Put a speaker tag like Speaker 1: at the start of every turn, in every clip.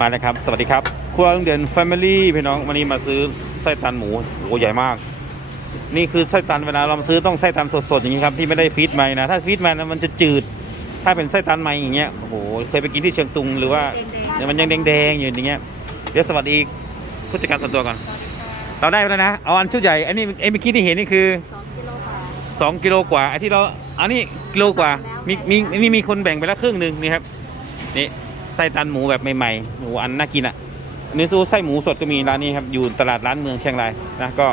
Speaker 1: มาเลยครับ สวัสดีครับครัวโรงเรียนแฟมิลี่พี่น้องวันนี้มาซื้อไส้ตันหมูโอ้ใหญ่มาก นี่คือไส้ตันเวลาเรามาซื้อต้องไส้ตันสดๆอย่างนี้ครับที่ไม่ได้ฟีดใหม่นะถ้าฟีดใหม่นะมันจะจืด ถ้าเป็นไส้ตันใหม่อย่างเงี้ยโอ้โหเคยไปกินที่เชียงตุงหรือว่าเนี่ยมันยังแดงๆอยู่อย่างเงี้ยเดี๋ยวสวัสดีผู้จัดการส่วนตัวก่อน เราได้ไปแล้วนะเอาอันชุดใหญ่อันนี้ไอ้เมื่อกี้ที่เห็นนี่คือ
Speaker 2: สองกิโลกว่า
Speaker 1: สองกิโลกว่าไอ้ที่เราอันนี้กิโลกว่ามีมีมีมีคนแบ่งไปแล้วครึ่งหนึ่งนี่ครับนี่ ไส้ตันหมูแบบใหม่ๆหมูอันน่ากินอะอันนี้สู้ไส้หมูสดก็มีร้านนี้ครับอยู่ตลาดร้านเมืองเชียงรายนะก็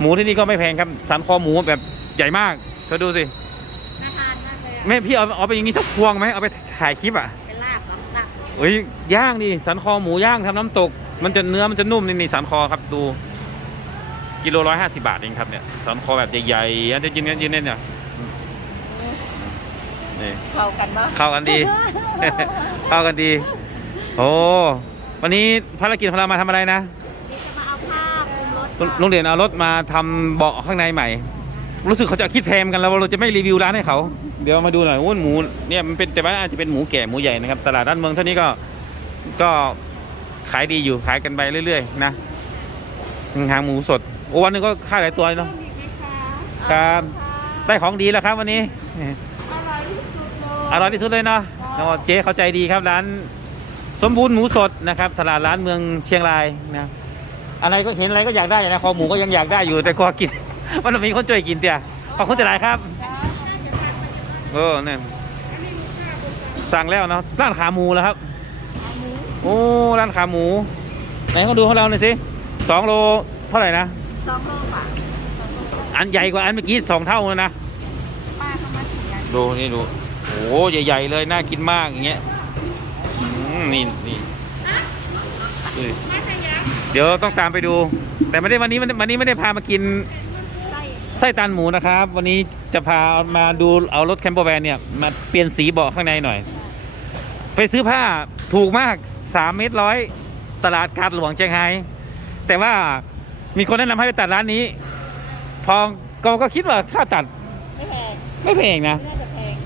Speaker 1: หมูที่นี่ก็ไม่แพงครับสันคอหมูแบบใหญ่มากเธอดูสิ
Speaker 2: น่าทานมากเลยอะ
Speaker 1: แม่พี่เอาเอาไปอย่างนี้สักพวงไหมเอาไปถ่ายคลิปอะ
Speaker 2: เป็นลาบเหรอลาบ
Speaker 1: เฮ้ยย่างดิสันคอหมูย่างทำน้ำตก มันจะเนื้อมันจะนุ่มนี่นี่สันคอครับดูกิโลร้อยห้าสิบาทเองครับเนี่ยสันคอแบบใหญ่ๆอันจะยืนยืนเนี่ยเนี่ย นี่
Speaker 2: เข้ากันปะ
Speaker 1: เข้ากันดี เข้ากันดี โอ้วันนี้ภารกิจของเรามาทำอะไรนะ
Speaker 2: นี่จะมาเอาผ้าคลุมรถ
Speaker 1: โรงเรียนเอารถมาทำเบาะข้างในใหม่ รู้สึกเขาจะคิดแพงกันแล้วว่าเราจะไม่รีวิวร้านให้เขา เดี๋ยวมาดูหน่อยว่าหมูเนี่ยมันเป็นแต่ว่าอาจจะเป็นหมูแก่หมูใหญ่นะครับตลาดด้านเมืองเท่านี้ก็ก็ขายดีอยู่ขายกันไปเรื่อยๆนะหางหมูสดโอ้วันหนึงก็ค่าหลายตัวเนาะ ครับ ได้ของดีแล้วครับวันนี้
Speaker 2: อร่อยที่สุดเลย
Speaker 1: อร่อยที่สุดเลยเนาะเนาะเจ๊เข้าใจดีครับร้าน สมบูรณ์หมูสดนะครับ ตลาดร้านเมืองเชียงรายนะอะไรก็เห็นอะไรก็อยากได้นะคอหมูก็ยังอยากได้อยู่แต่ก็กินมันมีคนช่วยกินเตี่ยขอบคุณจะไรครับเออเนี่ยสั่งแล้วเนาะร้านขาหมูแล้วครับโอ้ร้านขาหมูไหนเขาดูของเราหน่อยสิสองโลเท่าไหร่นะ
Speaker 2: สองโลกว่า
Speaker 1: อันใหญ่กว่าอันเมื่อกี้สองเท่าเลยนะ
Speaker 2: ป้าเขามาเสีย
Speaker 1: ดูนี่ดู โอ้ใหญ่ ๆ เลย น่ากินมากอย่างเงี้ยนี่นี่เดี๋ยวต้องตามไปดู แต่ไม่ได้วันนี้วันนี้ไม่ได้พามากิน
Speaker 2: ไส้
Speaker 1: ตันหมูนะครับ วันนี้จะพามาดูเอารถแคมเปอร์แวนเนี่ยมาเปลี่ยนสีเบาะข้างในหน่อย ไปซื้อผ้าถูกมากสามเมตรร้อยตลาดกาดหลวงเชียงไฮ้แต่ว่ามีคนแนะนำให้ไปตัดร้านนี้ พอก็ก็คิดว่าค่าตัด
Speaker 2: ไม่แพง
Speaker 1: ไม่แพงนะ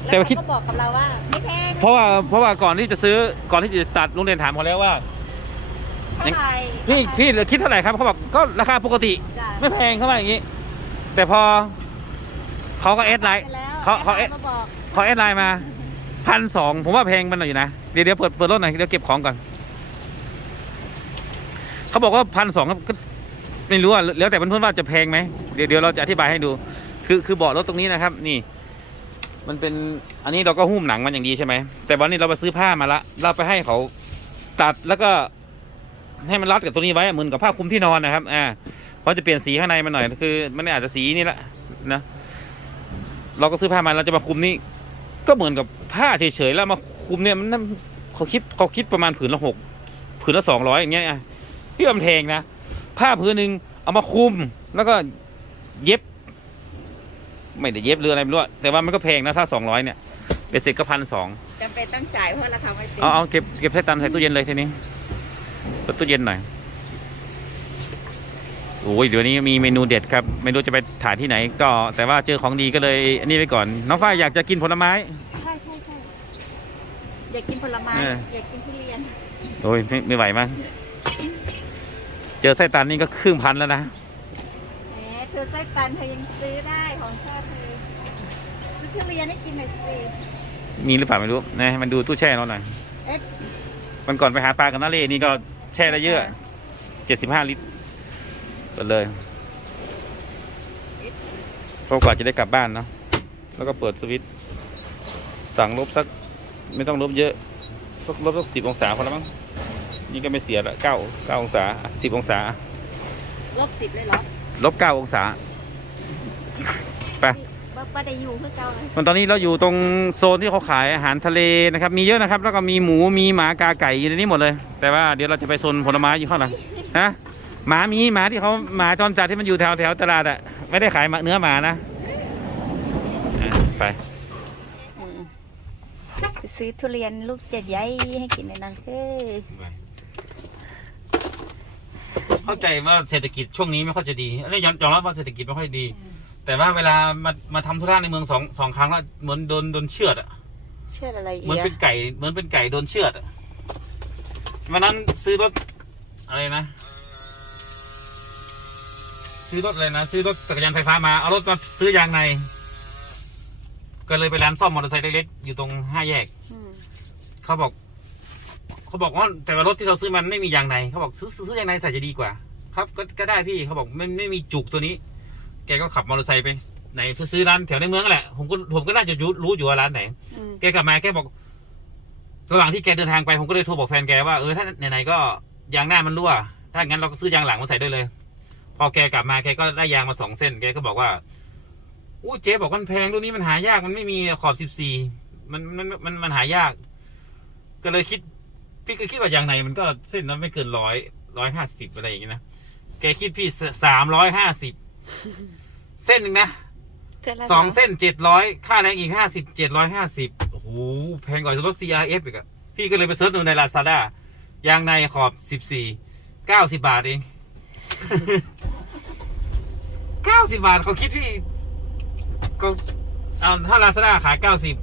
Speaker 2: แพง
Speaker 1: แต่
Speaker 2: แล้ว
Speaker 1: ว่าคิด
Speaker 2: เขาก็บอกกับเราว่าไม่แพง
Speaker 1: เพราะว่าเพราะว่าก่อนที่จะซื้อก่อนที่จะตัดลุงเรียนถามเขาแล้วว่า
Speaker 2: เท่าไหร่
Speaker 1: พี่พี่คิดเท่าไหร่ครับเขาบอกก็ราคาปกติ
Speaker 2: จ้ะ
Speaker 1: ไม่แพงเขาว่าอย่างนี้ แต่พอเขาก็แอดไลน์
Speaker 2: ไปแล้ว
Speaker 1: เขาเขา
Speaker 2: แอ
Speaker 1: เอ๊ะ
Speaker 2: ดมาบอก
Speaker 1: เขาแอดไลน์มาพันสองผมว่าแพงมันหน่อยอยู่นะเดี๋ยวเดี๋ยวเปิดเปิดรถหน่อยเดี๋ยวเก็บของก่อนเขาบอกว่าพันสองก็ไม่รู้อะแล้วแต่เพื่อนๆว่าจะแพงไหมเดี๋ยวเดี๋ยวเราจะอธิบายให้ดู คือคือเบาะรถตรงนี้นะครับ นี่ มันเป็นอันนี้เราก็หุ้มหนังมันอย่างดีใช่ไหม แต่วันนี้เราไปซื้อผ้ามาละเราไปให้เขาตัดแล้วก็ให้มันรัดกับตัวนี้ไว้เหมือนกับผ้าคลุมที่นอนนะครับ อ่าเพราะจะเปลี่ยนสีข้างในมันหน่อยคือ มันอาจจะสีนี่แหละนะเราก็ซื้อผ้ามาเราจะมาคลุมนี่ก็เหมือนกับผ้าเฉยๆแล้วมาคลุมเนี่ยมันเขาคิดเขาคิดประมาณผืนละหกผืนละสองร้อยอย่างเงี้ยพี่ว่าแพงนะผ้าผืนหนึ่งเอามาคลุมแล้วก็เย็บ ไม่ได้เย็บหรืออะไรไม่รู้อะแต่ว่ามันก็แพงนะถ้าสองร้อยเนี่ยเบ็ดเสร็จก็พันสอง
Speaker 2: จำเป็นต้องจ่ายเพราะเราทำไอติม
Speaker 1: เอาเอาเก็บเก็บใส่ตันใส่ตู้เย็นเลยทีนี้เปิดตู้เย็นหน่อยโอ้ยเดี๋ยวนี้มีเมนูเด็ดครับไม่รู้จะไปถ่ายที่ไหน ก็แต่ว่าเจอของดีก็เลยอันนี้ไปก่อน น้องฝ้ายอยากจะกินผลไม้
Speaker 2: ใช่ใช่ใช่อยากกินผลไม้
Speaker 1: เออ
Speaker 2: อยากกินทุเรียน
Speaker 1: โอ้ยไม่ไม่ไหวมั้งเจอไส้ตันนี่ก็ครึ่งพันแล้วนะ
Speaker 2: แหมเธอไส้ตันเธอยังซื้อได้ของชอบเธอซื้อ ทุเรียนให้กินหน่อยสิ
Speaker 1: มีหรือเปล่าไม่รู้นะมันดูตู้แช่เราหน่อย
Speaker 2: เอ๊ะ
Speaker 1: มันก่อนไปหาปลากับนาเล่นี่ก็แช่ได้เยอะเจ็ดสิบห้าลิตรเปิดเลยเพราะกว่าจะได้กลับบ้านเนาะแล้วก็เปิดสวิตช์สั่งลบสักไม่ต้องลบเยอะสักลบสักสิบองศาพอแล้วมั้งนี่ก็ไม่เสียละเก้าเก้าองศาสิบองศา
Speaker 2: ลบสิบเลยเหรอ
Speaker 1: ลบเก้าองศาไป
Speaker 2: บ่บ่ได้อยู่เพื่อเก่าเลย
Speaker 1: มันตอนนี้เราอยู่ตรงโซนที่เขาขายอาหารทะเลนะครับ มีเยอะนะครับ แล้วก็มีหมูมีหมากาไก่อยู่ในนี้หมดเลย แต่ว่าเดี๋ยวเราจะไปโซนผลไม้อยู่ข้างหลังฮะหมามีหมาที่เขาหมาจรจัดที่มันอยู่แถวแถวตลาดอะไม่ได้ขายหมาเนื้อหมานะอะไป
Speaker 2: ไปซื้อทุเรียนลูกเจ็ดใหญ่ให้กินในนั้นคือ
Speaker 1: เข้าใจว่าเศรษฐกิจช่วงนี้ไม่ค่อยจะดีอันนี้ยอมยอมรับว่าเศรษฐกิจไม่ค่อยดี แต่ว่าเวลามามาทำธุระในเมืองสองสองครั้งแล้วเหมือนโดนโดนเชือดอะ
Speaker 2: เชื่ออะไรอี
Speaker 1: เหมือน
Speaker 2: ก
Speaker 1: เป็นไก่เหมือนเป็นไก่โดนเชือดอะวันนั้นซื้อรถอะไรนะ ซื้อรถอะไรนะซื้อรถจักรยานไฟฟ้ามาเอารถมาซื้อยางใน ก็เลยไปร้านซ่อมมอเตอร์ไซค์เล็กๆอยู่ตรงห้าแยก
Speaker 2: อืม
Speaker 1: เขาบอก เขาบอกว่าแต่ว่ารถที่เราซื้อมันไม่มียางในเขาบอกซื้อซื้อยางในใส่จะดีกว่า ครับก็ก็ได้พี่เขาบอกไม่ไม่มีจุกตัวนี้ แกก็ขับมอเตอร์ไซค์ไปไหนเพื่อซื้อร้านแถวในเมืองนั่นแหละ ผมก็ผมก็น่าจะรู้รู้อยู่ว่าร้านไหน
Speaker 2: อืม
Speaker 1: แกกลับมาแกบอก ระหว่างที่แกเดินทางไปผมก็เลยโทรบอกแฟนแกว่าเออถ้าไหนๆก็ยางหน้ามันรั่ว ถ้างั้นเราก็ซื้อยางหลังมาใส่ด้วยเลย พอแกกลับมาแกก็ได้ยางมาสองเส้น แกก็บอกว่าอู้เจ๊บอกมันแพงตัวนี้มันหายากมันไม่มีขอบสิบสี่มันมันมันมันหายาก ก็เลยคิด พี่ก็คิดว่ายางในมันก็เส้นนั้นไม่เกินร้อยร้อยห้าสิบอะไรอย่างงี้นะแกคิดพี่สามร้อยห้าสิบ เส้นหนึ่งนะ
Speaker 2: เสร็จแล้ว
Speaker 1: สองเส้นเจ็ดร้อยค่าแรงอีกห้าสิบเจ็ดร้อยห้าสิบโอ้โหแพงกว่ารถ CRF อีกอะพี่ก็เลยไปเซิร์ชดูใน Lazada ยางในขอบสิบสี่เก้าสิบาทเองเก้าสิบาทเขาคิดที่ก็เอาถ้า Lazada ขายเก้าสิบ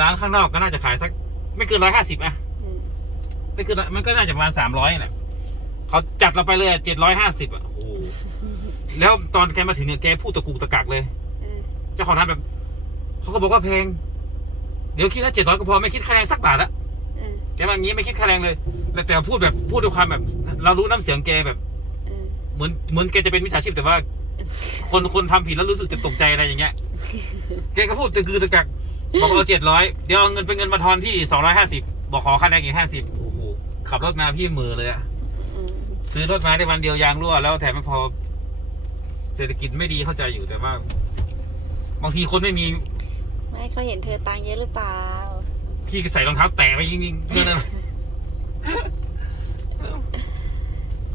Speaker 1: ร้านข้างนอกก็น่าจะขายสัก ไม่เกินร้อยห้าสิบอะ
Speaker 2: อืม
Speaker 1: ไม่เกินมันก็น่าจะประมาณสามร้อยแหละเขาจัดเราไปเลยเจ็ดร้อยห้าสิบอะโอ้โห แล้วตอนแกมาถึงเนี่ยแกพูดตะกุกตะกักเลย
Speaker 2: เออ
Speaker 1: เจ้าของร้านแบบเขาก็บอกว่าแพง เดี๋ยวคิดละเจ็ดร้อยก็พอไม่คิดค่าแรงสักบาทละ
Speaker 2: เออ
Speaker 1: แกว่างี้ไม่คิดค่าแรงเลยแต่แต่พูดแบบพูดด้วยความแบบ เรารู้น้ำเสียงแกแบบ
Speaker 2: เออ
Speaker 1: เหมือนเหมือนแกจะเป็นมิจฉาชีพแต่ว่า คนคนทำผิดแล้วรู้สึกจะตกใจอะไรอย่างเงี้ย แกก็พูดตะกือตะกักบอกเอาเจ็ดร้อยเดี๋ยวเอาเงินเป็นเงินมาทอนพี่สองร้อยห้าสิบบอกขอค่าแรงอีกห้าสิบโอ้โหขับรถมาพี่มือเลยอะ
Speaker 2: อืม
Speaker 1: ซื้อรถมาได้วันเดียวยางรั่วแล้วแถมไม่พอเศรษฐกิจไม่ดีเข้าใจอยู่แต่ว่า บางทีคนไม่มี
Speaker 2: ไม่เขาเห็นเธอตังค์เยอะหรือเปล่า
Speaker 1: พี่ก็ใส่รองเท้าแตะไปยิงยิงเงินนั่น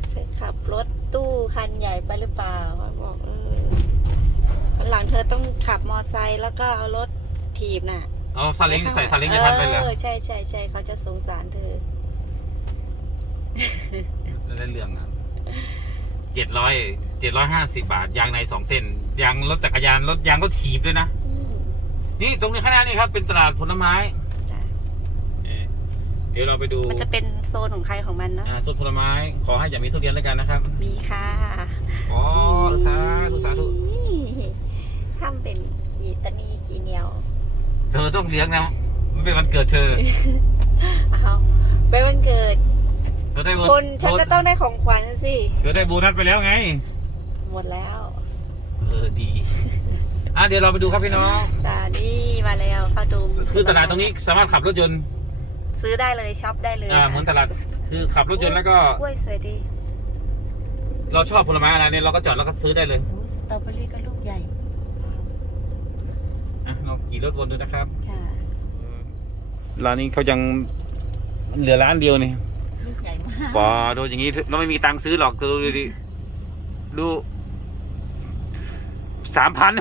Speaker 2: เธอขับรถตู้คันใหญ่ไปหรือเปล่าเขาบอกเออวันหลังเธอต้องขับมอไซค์แล้วก็เอารถถีบน่ะ
Speaker 1: เอาซาเล้งใส่ซาเล้งจะทันไปเลย
Speaker 2: เออใช่ใช่ใช่เขาจะสงสารเธอ
Speaker 1: เล่นเรื่องนะ เจ็ดร้อยเจ็ดร้อยห้าสิบาท ยางในสองเส้น ยางรถจักรยานรถยางรถถีบด้วยนะ
Speaker 2: อืม
Speaker 1: นี่ตรงนี้ข้างหน้านี่ครับ เป็นตลาดผลไม้
Speaker 2: จ้ะ
Speaker 1: เอ่อเดี๋ยวเราไปดู
Speaker 2: มันจะเป็นโซนของใครของมันเนาะ
Speaker 1: อ่าสวนผลไม้ ขอให้อย่ามีทุเรียนแล้วกันนะครับ
Speaker 2: มีค่ะ
Speaker 1: อ๋อสาธุสาธุ
Speaker 2: นี่ทำเป็นขีตะนีขีเหนียว
Speaker 1: เธอต้องเลี้ยงนะมันเป็นวันเกิดเธอ
Speaker 2: เอาไปวันเกิด
Speaker 1: เธอได้โบ
Speaker 2: คนฉันก็ต้องได้ของขวัญสิ
Speaker 1: เธอได้โบนัสไปแล้วไง
Speaker 2: หมดแล้ว
Speaker 1: เออดี อะเดี๋ยวเราไปดูครับพี่น้อง
Speaker 2: ตานี่มาแล้วเข้าดู
Speaker 1: คือตลาดตรงนี้สามารถขับรถยนต์
Speaker 2: ซื้อได้เลยช็อปได้เลย
Speaker 1: อ่าเหมือนตลาด คือขับรถยนต์แล้วก็
Speaker 2: กล้วยสวยดี
Speaker 1: เราชอบผลไม้อะไรเนี่ยเราก็จอดแล้วก็ซื้อได้เลย
Speaker 2: โอ้สตรอเบอรี่ก็ลูกใหญ่
Speaker 1: อะลองขี่รถวนดูนะครับ
Speaker 2: ค่ะ
Speaker 1: ร้านนี้เขายังเหลือร้านเดียวนี่
Speaker 2: ลูกใหญ่มาก
Speaker 1: ปอโดนอย่างนี้เราไม่มีตังค์ซื้อหรอกดูดิดูสามพัน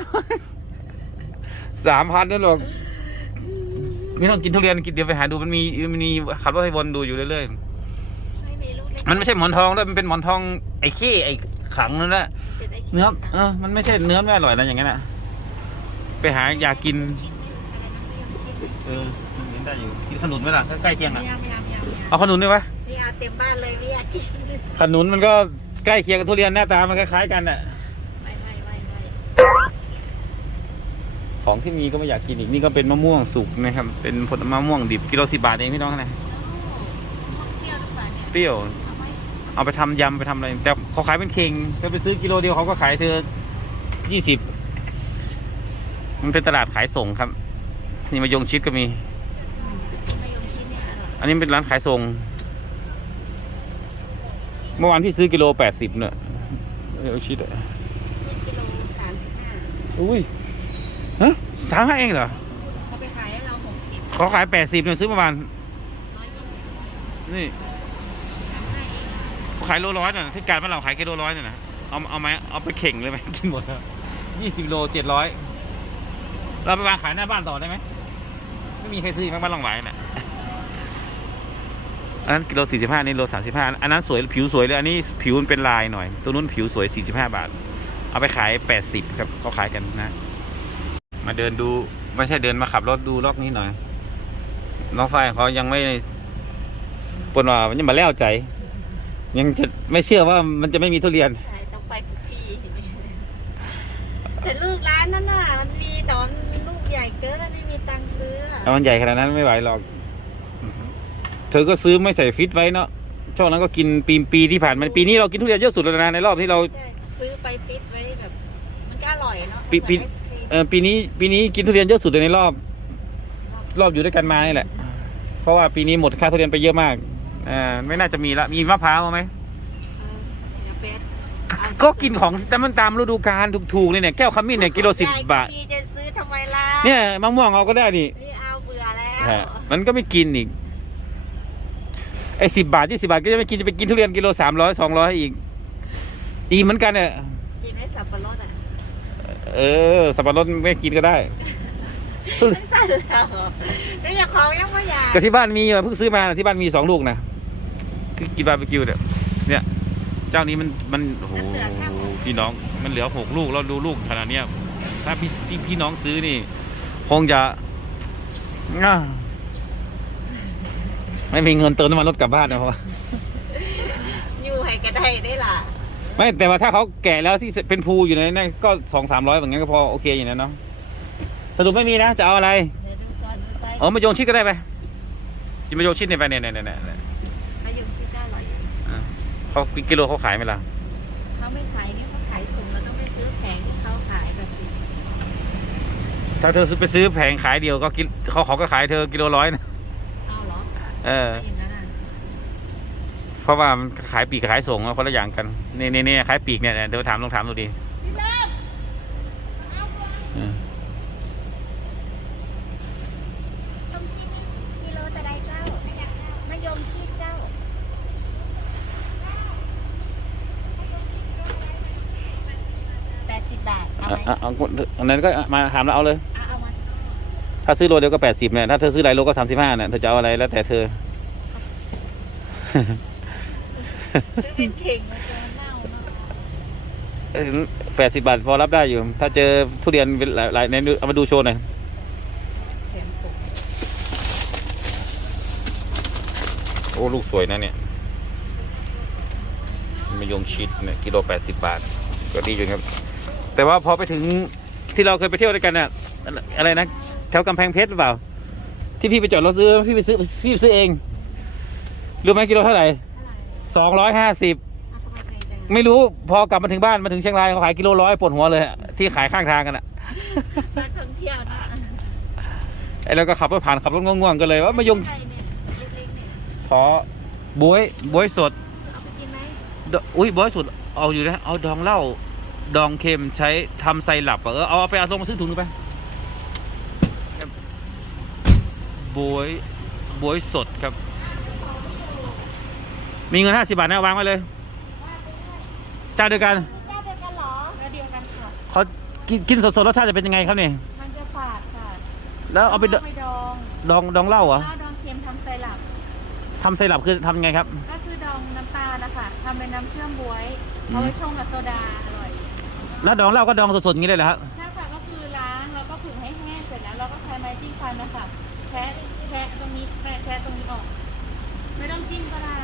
Speaker 1: สามพันนั่นหรอกไม่ต้องกินทุเรียนกินเดี๋ยวไปหาดูมันมีมันมีขับรถให้วนดูอยู่เรื่อย
Speaker 2: ไม่มีลูกเล็ก
Speaker 1: ๆมันไม่ใช่หมอนทองด้วยมันเป็นหมอนทองไอ้ขี้ไอ้ขังนั่นแหละ
Speaker 2: เป็นไเนื้
Speaker 1: อเออมันไม่ใช่เนื้อไม่อร่อยนะอย่างนั้นอะไปหาอยากกิน
Speaker 2: ชิ้นไหมอะไรนะ
Speaker 1: เออมันเห็นได้อยู่กินขนุนไหมล่ะใกล้เคียง
Speaker 2: ไม่
Speaker 1: อะ
Speaker 2: เอาไม่เอาไม่เอาไม่เอา
Speaker 1: เอาขนุนด้วยไหม
Speaker 2: นี่เอาเต็มบ้านเลยไม่อยากกิน
Speaker 1: ขนุนมันก็ใกล้เคียงกับทุเรียนหน้าตามันคล้ายๆกันอะ
Speaker 2: ไม่ไม่ไม่ไม่
Speaker 1: ของที่มีก็ไม่อยากกินอีกนี่ก็เป็นมะม่วงสุกนะครับ เป็นผลมะม่วงดิบกิโลสิบาทเองพี่น้องนะ
Speaker 2: เปรี้ยวทุกวันเนี่ย
Speaker 1: เปรี้ยว
Speaker 2: เอาไหม
Speaker 1: เอาไปทำยำไปทำอะไร แต่เขาขายเป็นเข่งถ้าไปซื้อกิโลเดียวเขาก็ขายเธอยี่สิบมันเป็นตลาดขายส่งครับ นี่มายงชิดก็มี
Speaker 2: มะยงชิดเนี่ยอร่อย
Speaker 1: อันนี้เป็นร้านขายส่ง เมื่อวานพี่ซื้อกิโลแปดสิบเนี่ยมายงชิดอะ
Speaker 2: กิโลสามสิบห้า
Speaker 1: อุ้ยฮะสามห้าเองเหรอ
Speaker 2: เขาไปขายให้เราหกสิบ
Speaker 1: เขาขายแปดสิบเนี่ยซื้อประมาณ
Speaker 2: ร้อยยี่สิบ
Speaker 1: นี่
Speaker 2: สามห้าเอง
Speaker 1: เขาขายโลร้อยน่ะที่การบ้านเราขายกิโลร้อยน่ะนะเอาเอาไหมเอาไปเข่งเลยไหมกินหมดแล้วยี่สิบโลเจ็ดร้อยเราไปวางขายหน้าบ้านต่อได้ไหมไม่มีใครซื้ออีกมั้งบ้านหลังไหวน่ะ อันนั้นกิโลสี่สิบห้านี่โลสามสิบห้าอันนั้นสวยผิวสวยเลยอันนี้ผิวมันเป็นลายหน่อย ตัวนู้นผิวสวยสี่สิบห้าบาท เอาไปขายแปดสิบครับเขาขายกันนะ มาเดินดูไม่ใช่เดินมาขับรถดูล็อกนี้หน่อยน้องไฟเขายังไม่ปนว่ามันยังมาแล้วใจ ยังจะไม่เชื่อว่ามันจะไม่มีทุเรียน
Speaker 2: ใช่ต้องไปทุกที่แต่ลูกร้านนั้นน่ะมันมีตอนลูกใหญ่เกินไม่มีตังค์ซื้ออะ
Speaker 1: ถ้ามันใหญ่ขนาดนั้นไม่ไหวหรอกเธอก็ซื้อไม่ใส่ฟิตไว้เนาะช่วงนั้นก็กินปีปีที่ผ่านมาปีนี้เรากินทุเรียนเยอะสุดแล้วนะในรอบที่เรา
Speaker 2: ใช่ซื้อไปฟิตไว้แบบมันก็อร่อยเนาะ
Speaker 1: ปิปิ
Speaker 2: เหมือนไอศกรีม
Speaker 1: เออปีนี้ปีนี้กินทุเรียนเยอะสุดเลยในรอบ รอบอยู่ด้วยกันมานี่แหละ เพราะว่าปีนี้หมดค่าทุเรียนไปเยอะมากอ่าไม่น่าจะมีละมีมะพร้าวไหม
Speaker 2: เออเดี๋ยวเฟสเอา
Speaker 1: ก็กินของแต่มันตามฤดูกาลถูกๆเลยเนี่ยแก้วขมิ้นเนี่ยกิโลสิบบาท
Speaker 2: ใหญ่ก็มีจะซื้อทำไมล่ะ
Speaker 1: เนี่ยมะม่วงเอาก็ได้นี่
Speaker 2: นี่เอาเบื่อแล้ว
Speaker 1: ฮะมันก็ไม่กินอีก ไอ้สิบบาทยี่สิบาทก็จะไม่กินจะไปกินทุเรียนกิโลสามร้อยสองร้อยอีกอีเหมือนกันเนี่ย
Speaker 2: กินไม่สับปะรดอะ
Speaker 1: เออสับปะรดไม่กินก็ได้ทุเรียน
Speaker 2: สั่นแล้วแล้วอย่าของยังไม่อยาก
Speaker 1: ก็ที่บ้านมีอะเพิ่งซื้อมาที่บ้านมีสองลูกนะคือกินบาร์บีคิวเนี่ยเนี่ย เจ้านี้มันมันโอ้โหพี่น้องมันเหลือหกลูกแล้วดูลูกขนาดเนี้ยถ้าพี่พี่พี่น้องซื้อนี่ คงจะง่า ไม่มีเงินเติมน้ำมันรถกลับบ้านนะเพราะว่า
Speaker 2: อยู่ให้ก็ได้ได้ล่ะ
Speaker 1: ไม่แต่ว่าถ้าเขาแก่แล้วที่เป็นภูอยู่ในนั้นก็สองสามร้อยแบบนั้นก็พอโอเคอย่างนั้นเนาะสรุปไม่มีนะจะเอาอะไร
Speaker 2: เดี๋ยวดูก่อนดูไป
Speaker 1: เออมาโยงชิดก็ได้ไปกินมาโยงชิดเนี่ยไปเนี่ยเนี่ยเนี่ยเนี่ย
Speaker 2: มายุงชิดได้อร่อยอยู่
Speaker 1: อะเขากิโลเขาขายไหมล่ะ
Speaker 2: เขาไม่ขายนี่เขาขายสุ่มเราต้องไปซื้อแผงที่เขาขายแบบนี้
Speaker 1: ถ้าเธอซื้อไปซื้อแผงขายเดียวก็กินเขาเขาก็ขายเธอกิโลร้อยนะ
Speaker 2: เอา เหรอ
Speaker 1: เออ
Speaker 2: ไม่อย่างนั้นอะ
Speaker 1: เพราะว่ามันขายปีกกับขายส่งอะคนละอย่างกันนี่นี่นี่ขายปีกเนี่ยเดี๋ยวถามลองถามดูดิเออ
Speaker 3: ต้มชีสกิโลตะไดเจ้ามะยมชีสเจ้า
Speaker 2: แปดสิบบาท เอา
Speaker 1: อะ
Speaker 2: ไหม
Speaker 1: อะเอาอันนั้นก็มาถามแล้วเอาเลย
Speaker 2: เอาเอามา
Speaker 1: ถ้าซื้อโลเดียวก็แปดสิบเนี่ยถ้าเธอซื้อหลายโลก็สามสิบห้าเนี่ยเธอจะเอาอะไรแล้วแต่เธอ
Speaker 2: ซื้อเป็นเข่งมาเจอเน่าเนาะ
Speaker 1: แปดสิบบาทพอรับได้อยู่ ถ้าเจอทุเรียนหลายหลายในเอามาดูโชว์หน่อย
Speaker 2: แถมปก
Speaker 1: โอ้ ลูกสวยนะเนี่ยมะยงชิดเนี่ยกิโลแปดสิบบาท ก็ดีอยู่ครับ แต่ว่าพอไปถึงที่เราเคยไปเที่ยวด้วยกันน่ะ อะไรอะไรนะแถวกำแพงเพชรหรือเปล่า ที่พี่ไปจอดรถซื้อพี่ไปซื้อพี่ไปซื้อเองรู้ไหมกิโลเท่าไหร่
Speaker 2: เท่าไหร่
Speaker 1: สองร้อยห้าสิบ
Speaker 2: เอาทำไมแพงจัง
Speaker 1: ไม่รู้พอกลับมาถึงบ้านมาถึงเชียงรายเขาขายกิโลร้อยปวดหัวเลยอะที่ขายข้างทางกันอะ
Speaker 2: นักท่องเที่ยวนะ
Speaker 1: ไอ้เราก็ขับรถผ่านขับรถง่วงๆกันเลยว่ามายง
Speaker 2: ใช่เนี่ยเล็กๆเนี่ย
Speaker 1: ขอบวยบวยสด
Speaker 2: เอาไปกินไหม
Speaker 1: ดอุ้ยบอยสดเอาอยู่นะเอาดองเหล้าดองเค็มใช้ทำไซรัปอะเออเอาไปเอาลงมาซื้อถุงหนึงไป บวยบวยสดครับ มีเงินห้าสิบาทนะวางไว้เลยเจ้าเดียวกัน
Speaker 3: เจ้าเดียวกันเหรอ
Speaker 2: แล้วเดียวกันค่ะ
Speaker 1: เขากินกินสดๆรสชาติจะเป็นยังไงครับเนี่ย
Speaker 2: มันจะฝาดค่ะ
Speaker 1: แล้วเอาไปด
Speaker 2: ไปดอง
Speaker 1: ดองดองเหล้าเหรอ
Speaker 2: ข้าวดองเค็มทำไซรัป
Speaker 1: ทำไซรัปคือทำยังไงครับ
Speaker 2: ก็คือดองน้ำตาลนะคะทำเป็นน้ำเชื่อมบวย
Speaker 1: อืม
Speaker 2: เอาไว้ชงกับโซดาอร่อย
Speaker 1: แล้วดองเหล้าก็ดองสดๆอย่างนี้เลยเหรอครับ
Speaker 2: ใช่ค่ะก็คือล้างแล้วก็ผึ่งให้แห้งเสร็จแล้วเราก็ใช้ไม้จิ้มฟันนะคะแคะแคะตรงนี้แคะแคะตรงนี้ออก ไม่ต้องจิ้มก็ได้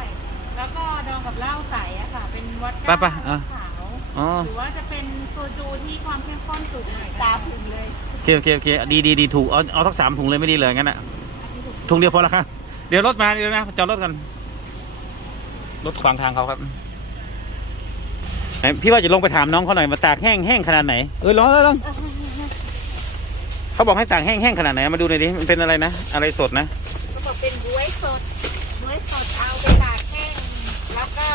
Speaker 2: แล้วก็ดองกับเหล้าใสอะค่ะ เป็นวอด
Speaker 1: ไป
Speaker 2: ก้า
Speaker 1: ไปอะ
Speaker 2: ขาว
Speaker 1: อ๋อ
Speaker 2: หรือว่าจะเป็นโซจูที่ความเข้มข้นสูงหน่อยตาผึ่งเลย
Speaker 1: โอเคโอเคโอเคดีดีดีถูกเอาเอาสักสามถุงเลยไม่ดีเลยงั้นอะ
Speaker 2: อันนี้ถูก
Speaker 1: ถุงเดียวพอแล้วครับ เดี๋ยวรถมาเดี๋ยวนะจอดรถกันรถขวางทางเขาครับไหนพี่ว่าจะลงไปถามน้องเขาหน่อยมาตากแห้งแห้งขนาดไหน เออลองลองลอง เขาบอกให้ตากแห้งแห้งขนาดไหนมาดูหน่อยดิมันเป็นอะไรนะ อะไรสดนะ
Speaker 2: ก็บอกเป็นบวยสดบวยสดเอาไปตากแห้งแล้วก็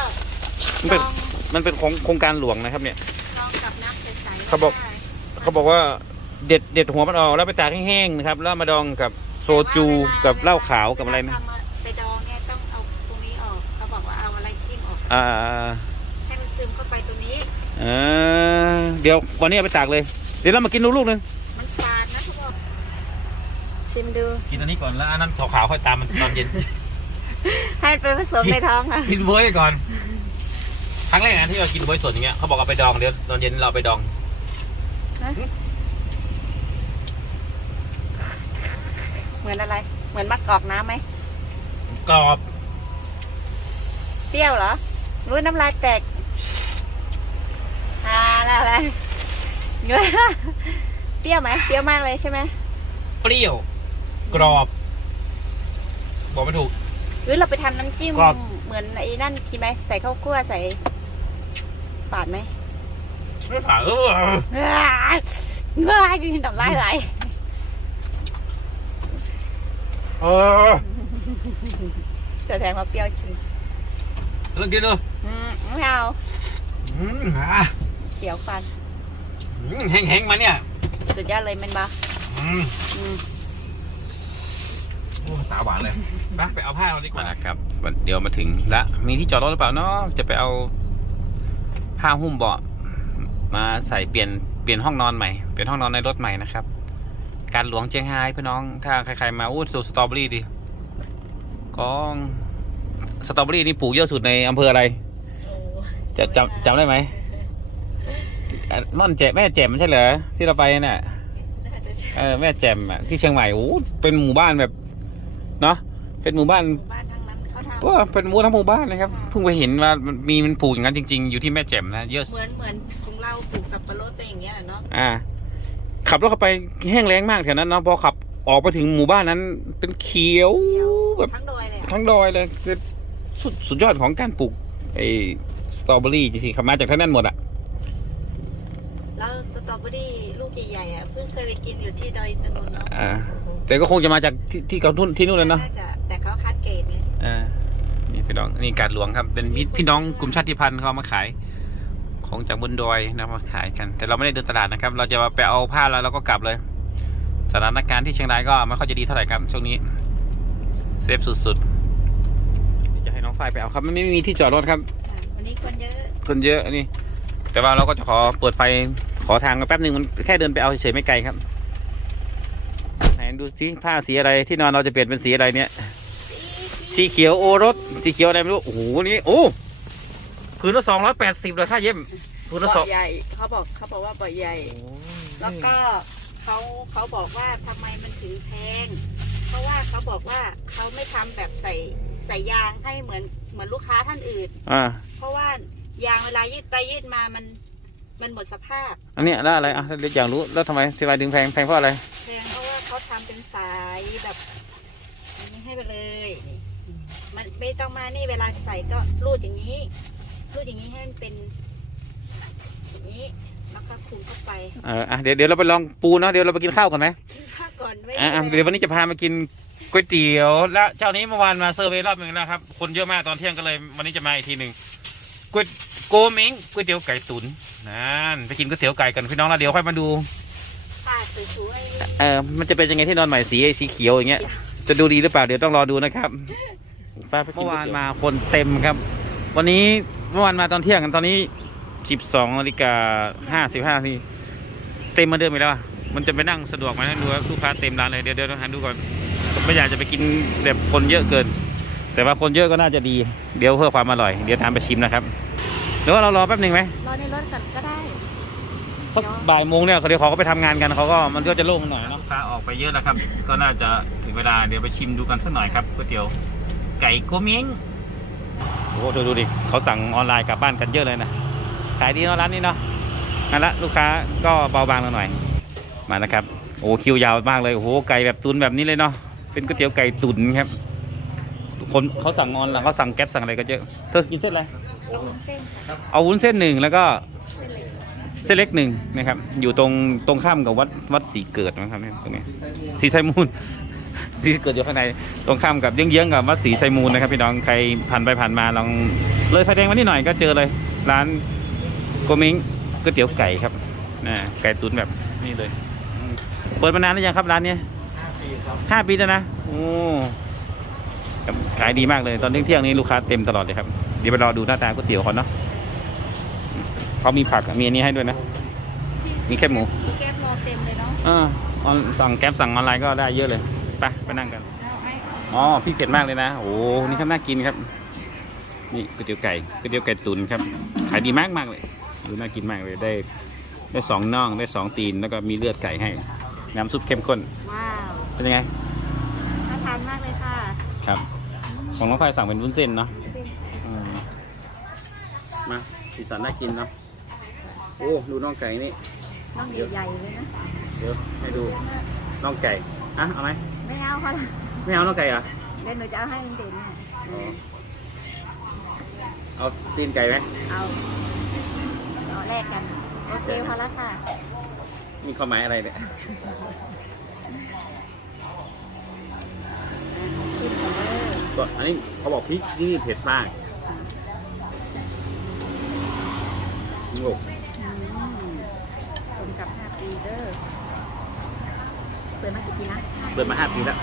Speaker 1: มันเป็น
Speaker 2: ดอง
Speaker 1: มันเป็นโครงโครงการหลวงนะครับ เนี่ย
Speaker 2: ดองกับน้ำใสๆ
Speaker 1: เขาบอก
Speaker 2: ได้
Speaker 1: เขาบอกว่าเด็ดเด็ดหัวมันออกแล้วไปตากแห้งๆนะครับ แล้วมาดองกับโซจูกับเหล้าขาวกับอะไรนะ
Speaker 2: เวลาทำไปดองเนี่ยต้องเอาตรงนี้ออกเขาบอกว่าเอาอะไรจิ้มออก
Speaker 1: อ่า
Speaker 2: ให้มันซึมเข้าไปตรงนี้
Speaker 1: เออเดี๋ยววันนี้เอาไปตากเลย เดี๋ยวเรามากินลูกๆหนึง
Speaker 2: มันฝาดนะทุกคน ชิมดู
Speaker 1: กินอันนี้ก่อนแล้วอันนั้นขาวๆค่อยตามมันตอนเย็น
Speaker 2: ให้ไปผสมในท้องค่ะ
Speaker 1: กินบวยก่อน ครั้งแรกนะที่เรากินบวยสดอย่างเงี้ยเขาบอกเอาไปดองเดี๋ยวตอนเย็นเราเอาไปดอง
Speaker 2: เหมือนอะไร เหมือนมะกอกน้ำไหม
Speaker 1: กรอบ
Speaker 2: เปรี้ยวเหรอ รู้น้ำลายแตกอ่าแล้วอะไรเงยเปรี้ยวไหมเปรี้ยวมากเลยใช่ไหม
Speaker 1: เปรี้ยว กรอบ บอกไม่ถูก
Speaker 2: หรือเราไปทำน้ำจิ้ม
Speaker 1: กรอบ
Speaker 2: เหมือนไอ้นั่นกินไหมใส่ข้าวคั่วใส่ฝาดไหม
Speaker 1: ไม่ฝาเออ
Speaker 2: เงยเงยกินน้ำลายไหล
Speaker 1: เออ
Speaker 2: จะแทงมาเปรี้ยวจริง
Speaker 1: เรื่องกินเนอะ
Speaker 2: อืมไม่เอา
Speaker 1: อืมอะ
Speaker 2: เสียวฟัน
Speaker 1: อืมแห้งๆมาเนี่ย
Speaker 2: สุดยอดเลยแมันบะ
Speaker 1: อืม
Speaker 2: อืม
Speaker 1: โอ้ตาหวานเลยไปไปเอาผ้าเราดีกว่านะครับเดี๋ยวมาถึงละมีที่จอดรถหรือเปล่าเนาะจะไปเอาผ้าหุ้มเบาะมาใส่เปลี่ยนเปลี่ยนห้องนอนใหม่เปลี่ยนห้องนอนในรถใหม่นะครับ การหลวงเจียงไฮ้พี่น้อง ถ้าใครๆมาอู้สูสตรอเบอรี่ดิกองสตรอเบอรี่นี่ปลูกเยอะสุดในอำเภออะไรจะจำจำได้ไหมม่อนแจ่แม่แจ่มใช่เหรอที่เราไปน่ะเออแม่แจ่มอะที่เชียงใหม่โอ้เป็นหมู่บ้านแบบ เนาะเป็นหมู่บ้าน
Speaker 2: บ้านทั้งนั้นเขาท
Speaker 1: ก็เป็นหมู่ทั้งหมู่บ้านเลยครับเพิ่งไปเห็นว่ามันมีมันปลูกอย่างนั้นจริง ๆ อยู่ที่แม่แจ่มนะเยอะำ
Speaker 2: เหมือนเหมือนของเราปลูกสับปะรดไปอย่างเงี้ยเนาะ
Speaker 1: อ่า ขับรถเข้าไปแห้งแล้งมากแถวนั้นเนาะพอขับออกไปถึงหมู่บ้านนั้น เป็นเขียว
Speaker 2: เขียว
Speaker 1: แบบ
Speaker 2: ทั้งดอยเลยอะ
Speaker 1: ทั้งดอยเลยคือสุดสุดยอดของการปลูกไอ้สตรอเบอรี่จริงๆครับมาจากทั้งนั้นหมดอะ
Speaker 2: แล้วสตรอเบอรี่ลูกใหญ่ๆอะเพิ่งเคยไปกินอยู่ที่ดอยอินทนนท์เนาะ
Speaker 1: อ่า แต่ก็คงจะมาจากที่ที่เขาทุ่นที่นู่นแล้วเนาะ
Speaker 2: น่าจะแต่เขาคัดเกรดไง
Speaker 1: อ่านี่พี่น้องนี่กาดหลวงครับเป็นพี่พี่น้องกลุ่มชาติพันธุ์เขาเอามาขาย ของจากบนดอยนะมาขายกัน แต่เราไม่ได้เดินตลาดนะครับ เราจะมาไปเอาผ้าแล้วเราก็กลับเลย สถานการณ์ที่เชียงรายก็ไม่ค่อยจะดีเท่าไหร่ครับช่วงนี้เซฟสุดๆนี่จะให้น้องฝ้ายไปเอาครับมันไม่มีที่จอดรถครับ
Speaker 2: อะวันนี้คนเยอะ
Speaker 1: คนเยอะนี่แต่ว่าเราก็จะขอเปิดไฟขอทางกันแป๊บหนึ่งมันแค่เดินไปเอาเฉยๆไม่ไกลครับไหน ดูซิผ้าสีอะไรที่นอนเราจะเปลี่ยนเป็นสีอะไรเนี่ย สีเขียวโอรสสีเขียวอะไรไม่รู้โอ้โหนี่โอ้ผืนละสองร้อยแปดสิบเลยค่าเยี่ยมผืนละสอง
Speaker 2: ใหญ่เขาบอกเขาบอกว่าบ่อใหญ่ แล้วก็เขาเขาบอกว่าทำไมมันถึงแพง เพราะว่าเขาบอกว่าเขาไม่ทำแบบใส่ใส่ยางให้เหมือนเหมือนลูกค้าท่านอื่น
Speaker 1: อ่า
Speaker 2: เพราะว่ายางเวลายืดไปยืดมามันมันหมดสภาพ
Speaker 1: อันเนี้ยแล้วอะไรอะเดี๋ยวอยากรู้แล้วทำไมทำไมถึงแพงแพงเพราะอะไร
Speaker 2: แพงเพราะว่า เขาทำเป็นสายแบบอันนี้ให้ไปเลยนี่มันไม่ต้องมานี่เวลาใส่ก็รูดอย่างนี้ รูดอย่างนี้ให้มันเป็นอย่างนี้แล้วก็คลุมเข้าไป
Speaker 1: เอออะเดี๋ยวเดี๋ยวเราไปลองปูเนาะเดี๋ยวเราไปกินข้าวก่อนไหม
Speaker 2: ถ้าก่อนไว้
Speaker 1: อะอะเดี๋ยววันนี้จะพามากินก๋วยเตี๋ยวแล้วเจ้านี้เมื่อวานมาเซอร์เวย์รอบหนึ่งแล้วครับคนเยอะมากตอนเที่ยงก็เลยวันนี้จะมาอีกทีหนึ่งก๋วยโกมิงก๋วยเตี๋ยวไก่ตุ๋นนั่นไปกินก๋วยเตี๋ยวไก่กันพี่น้องแล้วเดี๋ยวค่อยมาดู
Speaker 2: ปาดสวยๆ
Speaker 1: เออมันจะเป็นยังไงที่นอนใหม่สีสีเขียวอย่างเงี้ย จะดูดีหรือเปล่าเดี๋ยวต้องรอดูนะครับเมื่อวานมาคนเต็มครับ วันนี้เมื่อวานมาตอนเที่ยงกันตอนนี้สิบสองนาฬิกาห้าสิบห้านาทีเต็มเหมาเดิมอีกแล้วอะมันจะไปนั่งสะดวกไหมให้ดูว่าลูกค้าเต็มร้านเลยเดี๋ยวเดี๋ยวต้องหันดูก่อนผมไม่อยากจะไปกินแบบคนเยอะเกิน แต่ว่าคนเยอะก็น่าจะดี เดี๋ยวเพื่อความอร่อย เดี๋ยวทานไปชิมนะครับเดี๋ยวเรารอแป๊บหนึ่งไหม
Speaker 2: รอในรถก่อนก็ได้
Speaker 1: สักบ่ายโมงเนี่ยเดี๋ยวเขาก็ไปทำงานกันเขาก็มันก็จะโล่งหน่อยเนาะ ลูกค้าออกไปเยอะแล้วครับ ก็น่าจะถึงเวลาเดี๋ยวไปชิมดูกันสักหน่อยครับก๋วยเตี๋ยวไก่โกเม้ง โอ้โหดูดูดิเขาสั่งออนไลน์กลับบ้านกันเยอะเลยนะ ขายดีเนาะร้านนี้เนาะนั่นละลูกค้าก็เบาบางลงหน่อย มานะครับ โอ้คิวยาวมากเลย โอ้โห ไก่แบบตุนแบบนี้เลยเนาะ เป็นก๋วยเตี๋ยวไก่ตุ๋นครับ คนเขาสั่งออนไลน์เขาสั่งแก๊ปสั่งอะไรก็เยอะ เธอกินเส้นอะไร
Speaker 2: เอาวุ้นเส้นค่ะ
Speaker 1: เอาวุ้นเส้นหนึ่งแล้วก็
Speaker 2: เส้นเล็ก
Speaker 1: เส้นเล็กหนึ่งนะครับ อยู่ตรงตรงข้ามกับวัดวัดศรีเกิดนะครับเนี่ยตรงนี้ศรีไซมูลศรีเกิดอยู่ข้างในตรงข้ามกับเยื้องๆกับวัดศรีไซมูลนะครับพี่น้องใครผ่านไปผ่านมาลองเลยไฟแดงมานิดหน่อยก็เจอเลยร้านโกมิงก๋วยเตี๋ยวไก่ครับนะไก่ตุ๋นแบบนี้เลยอืมเปิดมานานหรือยังครับร้านเนี้ยห้าปีแล้วนะโอ้ครับขายดีมากเลยตอนเที่ยงๆนี้ลูกค้าเต็มตลอดเลยครับเดี๋ยวไปรอดูหน้าตาก๋วยเตี๋ยวเขาเนาะ เขามีผักมีอันนี้ให้ด้วยนะ มีแค่หมู
Speaker 2: มีแก้มโมเต็มเลยเนาะ
Speaker 1: อ่าออนสั่งแก๊ปสั่งออนไลน์ก็ได้เยอะเลย ไปไปนั่งกัน
Speaker 2: เอาไอ้
Speaker 1: อ๋อพี่เผ็ดมากเลยนะ โอ้โหนี่ครับน่ากินครับ นี่ก๋วยเตี๋ยวไก่ก๋วยเตี๋ยวไก่ตุ๋นครับ ขายดีมากมากๆเลย ดูน่ากินมากเลย ได้ ได้สองน่อง ได้สองตีน แล้วก็มีเลือดไก่ให้ น้ำซุปเข้มข้น
Speaker 2: ว้าว
Speaker 1: เป็นยังไง
Speaker 2: น่าทานมากเลยค่ะ
Speaker 1: ครับ ของน้องฝ้ายสั่งเป็นวุ้นเส้นเนาะ
Speaker 2: เส้น
Speaker 1: อืมมาสีสันน่ากินเนาะ โอ้ดูน้องไก่นี่
Speaker 3: น้องใหญ่ๆเลยนะ
Speaker 1: เดี๋ยวให้ดูน้องไก่อะเอาไหม
Speaker 3: ไม่เอาพอละ
Speaker 1: ไม่เอาน้องไก่เหรอะ
Speaker 3: เดี๋ยวหนูจะเอาให้ลุงเด่นน่ะ
Speaker 1: เอาตีนไก่ไหม
Speaker 3: เอาเอาแลกกัน โอเคพอละค่ะ
Speaker 1: มีความหมายอะไรเนี่ย
Speaker 3: ชิมกันเลย
Speaker 1: ก็อันนี้เขาบอกพริกนี่เผ็ดมากงง
Speaker 3: อืมผมกับห้าปีเด้อเปิดมากี่ปีนะ
Speaker 1: เปิดมาห้าปีแล้ว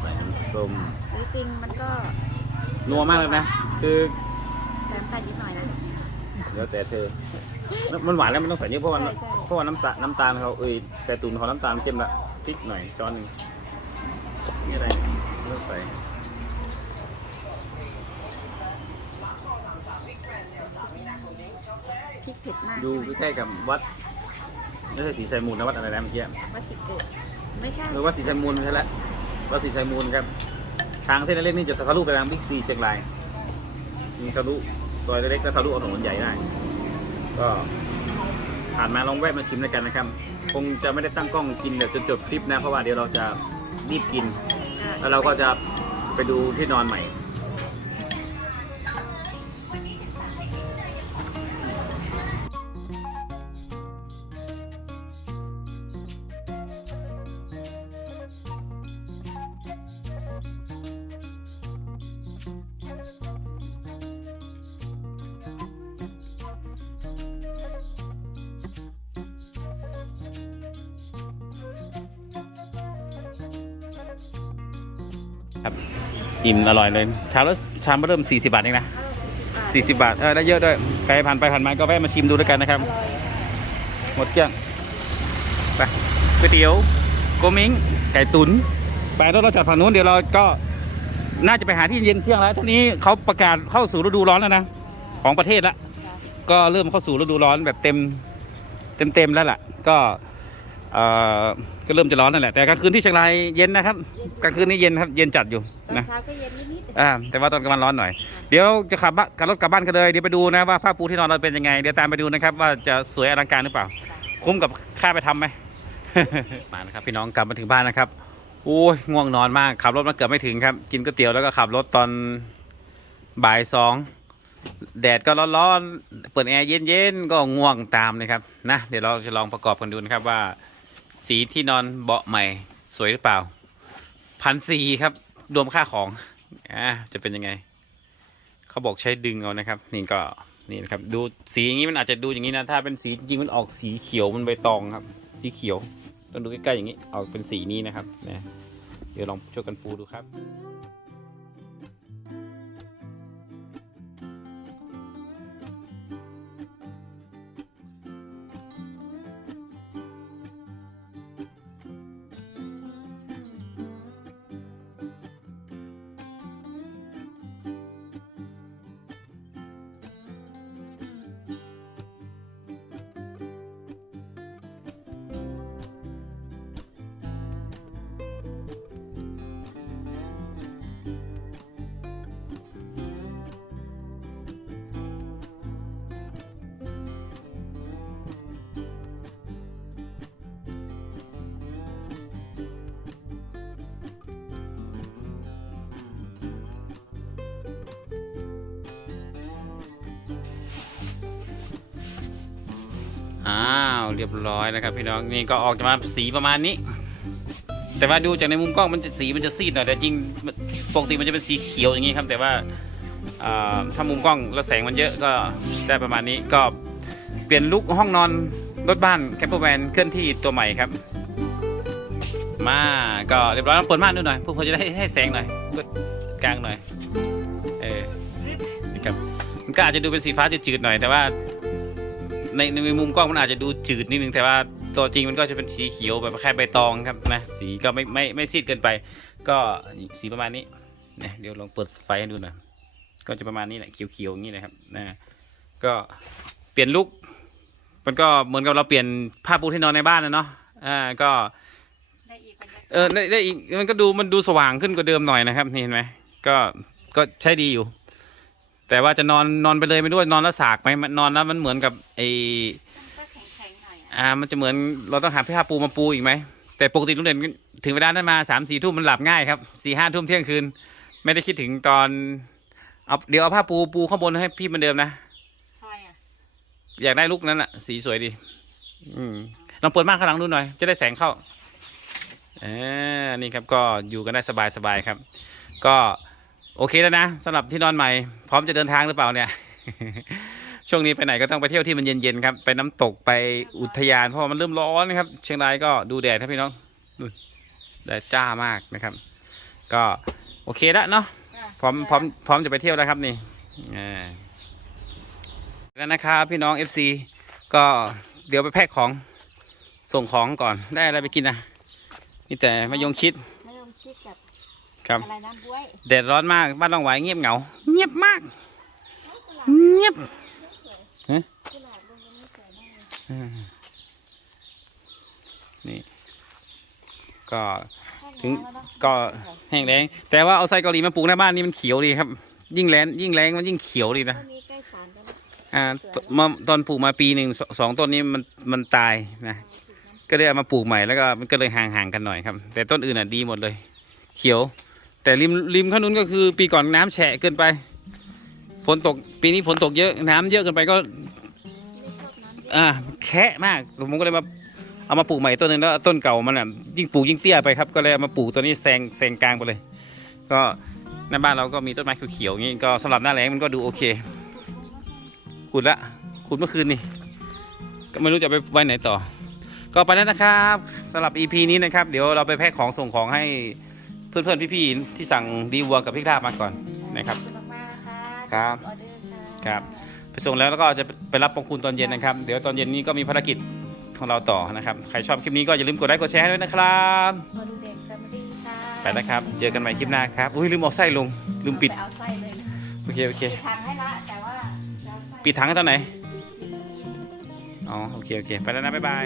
Speaker 1: ใส่น้ำส้ม
Speaker 3: หรือจริงมันก็
Speaker 1: นัวมากเลยนะ คือ
Speaker 3: แต้มตาลนิดหน่อยนะ
Speaker 1: เดี๋ยวแต่เธอ มันหวานแล้วมันต้องใส่เยอะเพราะว่า
Speaker 3: ใช่ใช่
Speaker 1: เพราะว่าน้ำตาลน้ำตาลเขาเอ้ยแต่ตุนเขาน้ำตาลเข้มละพริกหน่อยช้อนหนึ่งนี่อะไรไม่ต้องใส่
Speaker 3: พริกเผ็ดมาก
Speaker 1: ดู
Speaker 3: ใช่ไหม
Speaker 1: ใกล้ๆกับวัด ไม่ใช่สีไซมูลนะวัดอะไรนะเมื่อกี้
Speaker 3: วัดสิเกิดไม่ใช่
Speaker 1: หรือว่าสีไซมูลไม่ใช่ละวัดสีไซมูลครับ ทางเส้นเล็กๆนี่จะทะลุไปทางบิ๊กซีเชียงราย มีทะลุซอยเล็กๆแล้วทะลุเอาถนนใหญ่ได้ ก็ผ่านมาลองแวะมาชิมด้วยกันนะครับ คงจะไม่ได้ตั้งกล้องกินแบบจนจบคลิปนะ เพราะว่าเดี๋ยวเราจะรีบกิน แล้วเราก็จะไปดูที่นอนใหม่ ครับอิ่มอร่อยเลยชามละชามเริ่ม 40 บาทเองนะ 40 บาทเออได้เยอะด้วยใครผ่านไปผ่านมาก็แวะมาชิมดูด้วยกันนะครับ หมดเกลี้ยงไปก๋วยเตี๋ยวโกมิงไก่ตุ๋นไปแล้วเราจัดฝั่งนู้นเดี๋ยวเราก็น่าจะไปหาที่เย็นเที่ยงแล้วทีนี้เขาประกาศเข้าสู่ฤดูร้อนแล้วนะของประเทศละก็เริ่มเข้าสู่ฤดูร้อนแบบเต็มเต็มเต็มๆแล้วล่ะ ก็เอ่อ ก็เริ่มจะร้อนนั่นแหละแต่กลางคืนที่เชียงรายเย็นนะครับกลางคืนนี้เย็นครับเย็นจัดอยู่
Speaker 3: ตอน
Speaker 1: นะ
Speaker 3: เช้าก็เย็นนิด
Speaker 1: อ่าแต่ว่าตอนกลางวันร้อนหน่อย เดี๋ยวจะขับบ้านขับรถกลับบ้านกันเลยเดี๋ยวไปดูนะว่าผ้าปูที่นอนเราเป็นยังไงเดี๋ยวตามไปดูนะครับว่าจะสวยอลังการหรือเปล่า คุ้มกับค่าไปทำไหม มานะครับพี่น้องกลับมาถึงบ้านนะครับโอ้ยง่วงนอนมากขับรถมาเกือบไม่ถึงครับ กินก๋วยเตี๋ยวแล้วก็ขับรถตอนบ่ายสองแดดก็ร้อนๆเปิดแอร์เย็นๆก็ง่วงตามเลยครับนะเดี๋ยวเราจะลองประกอบกันดูนะครับว่า สีที่นอนเบาะใหม่สวยหรือเปล่าพันสี่ครับ รวมค่าของอ่าจะเป็นยังไง เขาบอกใช้ดึงเอานะครับ นี่ก็นี่นะครับ ดูสีอย่างนี้มันอาจจะดูอย่างนี้นะ ถ้าเป็นสีจริงมันออกสีเขียวมันใบตองครับ สีเขียว ต้องดูใกล้ๆอย่างนี้ ออกเป็นสีนี้นะครับนะเดี๋ยวลองช่วยกันปูดูครับ เรียบร้อยนะครับ พี่น้องนี่ก็ออกจะมาสีประมาณนี้ แต่ว่าดูจากในมุมกล้องมันจะสีมันจะซีดหน่อยแต่จริงปกติมันจะเป็นสีเขียวอย่างนี้ครับ แต่ว่าถ้ามุมกล้องแล้วแสงมันเยอะก็ได้ประมาณนี้ก็เปลี่ยนลุกห้องนอนรถบ้านแคมเปอร์แวนเคลื่อนที่ตัวใหม่ครับ มาก็เรียบร้อยลองเปิดม่านดูหน่อยเพื่อจะได้ให้แสงหน่อยกดกลางหน่อยเออนี่ครับมันก็อาจจะดูเป็นสีฟ้าจืดๆหน่อยแต่ว่า ในในมุมกล้องมันอาจจะดูจืดนิดนึงแต่ว่าตัวจริงมันก็จะเป็นสีเขียวแบบแคล้ายใบตองครับนะสีก็ไม่ไม่ไม่ซีดเกินไป ก็สีประมาณนี้เนี่ยเดี๋ยวลองเปิดไฟให้ดูหน่อยก็จะประมาณนี้แหละเขียวๆอย่างนี้นะครับนะก็เปลี่ยนลุกมันก็เหมือนกับเราเปลี่ยนผ้าปูที่นอนในบ้านนะเนาะอ่าก็
Speaker 2: ได้อีก
Speaker 1: เออได้ได้อีกมันก็ดูมันดูสว่างขึ้นกว่าเดิมหน่อยนะครับนี่เห็นไหมก็ก็ใช้ดีอยู่ แต่ว่าจะนอนนอนไปเลยไม่รู้ว่านอนแล้วสากไหมมันนอนแล้วมันเหมือนกับไอ
Speaker 3: มันก็แข็งๆหน่อยอะ
Speaker 1: อ่ามันจะเหมือนเราต้องหาผ้าปูมาปูอีกไหมแต่ปกติลุงเด่นถึงเวลานั้นมาสามสี่ทุ่มมันหลับง่ายครับสี่ห้าทุ่มเที่ยงคืน ไม่ได้คิดถึงตอนเอาเดี๋ยวเอาผ้าปูปูข้างบนให้พี่เหมือนเดิมนะ
Speaker 3: ทำไมอะ
Speaker 1: อยากได้ลูกนั้นอะสีสวยดี อืมลองเปิดม่านข้างหลังดูหน่อย จะได้แสงเข้าเออนี่ครับก็อยู่กันได้สบายสบายๆครับ ก็ โอเคแล้วนะสำหรับที่นอนใหม่ พร้อมจะเดินทางหรือเปล่าเนี่ย ช่วงนี้ไปไหนก็ต้องไปเที่ยวที่มันเย็นๆครับ ไปน้ำตกไปอุทยานเพราะว่ามันเริ่มร้อนนะครับ เชียงรายก็ดูแดดครับพี่น้องดูแดดจ้ามากนะครับ ก็โอเคแล้วเนาะ
Speaker 3: อะ
Speaker 1: พร้อมพร้อมพร้อมจะไปเที่ยวแล้วครับนี่อ่าแล้วนะครับพี่น้อง FC ก็เดี๋ยวไปแพ็คของส่งของก่อนได้อะไรไปกินนะนี่แต่มายงชิด
Speaker 3: ไม่ต้องคิดกับ
Speaker 1: ครับ
Speaker 3: อะไรนะบ้วย
Speaker 1: แดดร้อนมากบ้านลองไหวเงียบเหงา เงียบมาก เงียบ
Speaker 3: กุหลาบลงตรงนี้สวยมากเลย
Speaker 1: อืมนี่ ก็ถึงก็แห้งแล้งแต่ว่าเอาไส้เกาหลีมาปลูกหน้าบ้านนี่มันเขียวดีครับ ยิ่งแรงยิ่งแรงมันยิ่งเขียวดีนะ
Speaker 3: ต้นนี้ใกล้สารกันแล้ว
Speaker 1: อ่าตมาตอนปลูกมาปีหนึ่งสสองต้นนี้มันมันตายนะก็เลยเอามาปลูกใหม่แล้วก็มันก็เลยห่างๆกันหน่อยครับ แต่ต้นอื่นอะดีหมดเลย เขียว แต่ริมริมข้างนู้นก็คือปีก่อนน้ำแฉะเกินไป ฝนตกปีนี้ฝนตกเยอะน้ำเยอะเกินไปก็ อ่าแคะมากผมก็เลยมาเอามาปลูกใหม่ต้นหนึ่งแล้วต้นเก่ามันอะยิ่งปลูกยิ่งเตี้ยไปครับ ก็เลยเอามาปลูกตัวนี้แซงแซงกลางไปเลย ก็ในบ้านเราก็มีต้นไม้เขียวๆอย่างนี้ก็สำหรับหน้าแล้งมันก็ดูโอเคขุดละขุดเมื่อคืนนี่ก็ไม่รู้จะไปไว้ไหนต่อ ก็ไปแล้วนะครับสำหรับ EP นี้นะครับ เดี๋ยวเราไปแพ็คของส่งของให้ เพื่อนๆพี่ๆที่สั่งดีวัวกับพริกลาบมาก่อนนะครับ
Speaker 3: ขอบคุณมากๆนะคะ
Speaker 1: ครับ
Speaker 3: ออเดอร์ค่ะ
Speaker 1: ครับไปส่งแล้วแล้วก็จะไปรับปองคุณตอนเย็นนะครับ เดี๋ยวตอนเย็นนี้ก็มีภารกิจของเราต่อนะครับ ใครชอบคลิปนี้ก็อย่าลืมกดไลค์กดแชร์ให้ด้วยนะครับ
Speaker 3: พอดูเด็กแฟมิลี่ค่ะ
Speaker 1: ไปนะครับ เจอกันใหม่คลิปหน้าครับอุ้ยลืมเอาไส้ลงลืมปิด
Speaker 3: ไปเอาไส้เลยนะ
Speaker 1: โอเคโอเค
Speaker 3: ปิดทางให้ละแต่ว่าจะเอาไส้
Speaker 1: ปิดถังให้ตอนไหน
Speaker 3: ปิด
Speaker 1: อ๋อ โอเค โอเค ไปแล้วนะ บ๊ายบาย